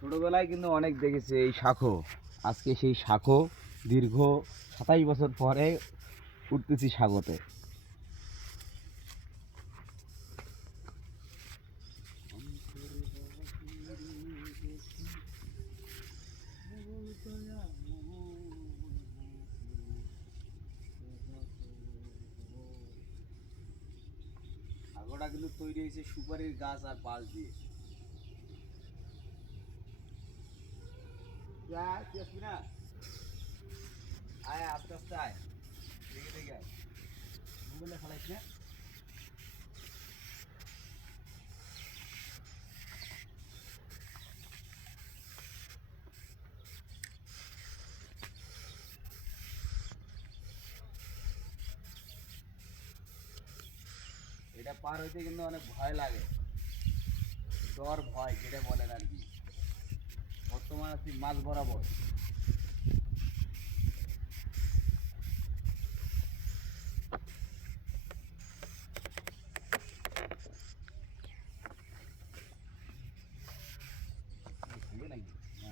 ছোটবেলায় কিন্তু অনেক দেখেছি এই শাখো। আজকে সেই শাখো দীর্ঘ সাতাইশ বছর পরে উঠতেছি সাগরটা কিন্তু তৈরি হয়েছে সুপারির গাছ আর বাঁশ দিয়ে। আয়, আস্তে আস্তে আয়। না? এটা পার হইতে কিন্তু অনেক ভয় লাগে ডর ভয় যেটা বলেন আর কি বর্তমানে আছি মাছ বরাবর খাইবে নাকি? না।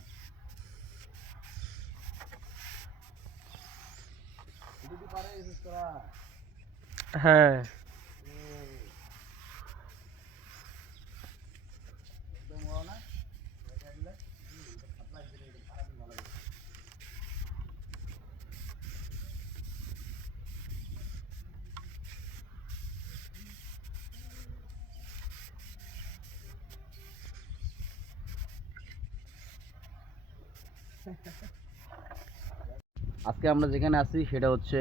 এটা কি পারে গেছিস তোরা? হ্যাঁ একদম বড় না? দেখা দিলে? হুম, এটা পাতলা দিলে এটা খারাপ ভালো লাগে। আজকে আমরা যেখানে আছি সেটা হচ্ছে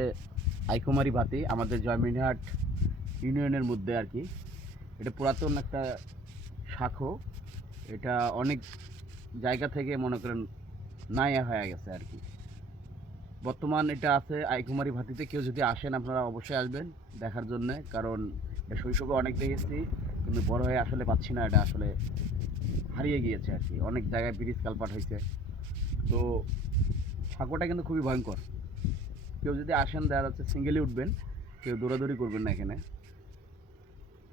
আইকুমারি বাতি আমাদের জয়মিনহাট ইউনিয়নের মধ্যে আর কি। এটা পুরাতন একটা শাখো। এটা অনেক জায়গা থেকে মনে করেন নাইয়া হয়ে গেছে আর কি। বর্তমান এটা আছে আইকুমারি ভাতিতে। কেউ যদি আসেন, আপনারা অবশ্যই আসবেন দেখার জন্যে, কারণ এটা শৈশবে অনেক দেখেছি, কিন্তু বড় হয়ে আসলে পাচ্ছি না। এটা আসলে হারিয়ে গিয়েছে আর কি। অনেক জায়গায় ব্রিজ কালপাট হয়েছে। তো সাঁকোটা কিন্তু খুবই ভয়ঙ্কর। কেউ যদি আসেন, দেখা যাচ্ছে সিঙ্গেলি উঠবেন, কেউ দৌড়াদৌড়ি করবেন না এখানে।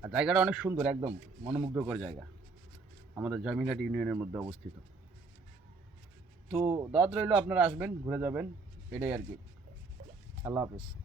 আর জায়গাটা অনেক সুন্দর, একদম মনোমুগ্ধকর জায়গা। আমাদের জামিনাট ইউনিয়নের মধ্যে অবস্থিত। তো দাওয়াত রইল, আপনারা আসবেন, ঘুরে যাবেন, এটাই আর কি। আল্লাহ হাফিজ।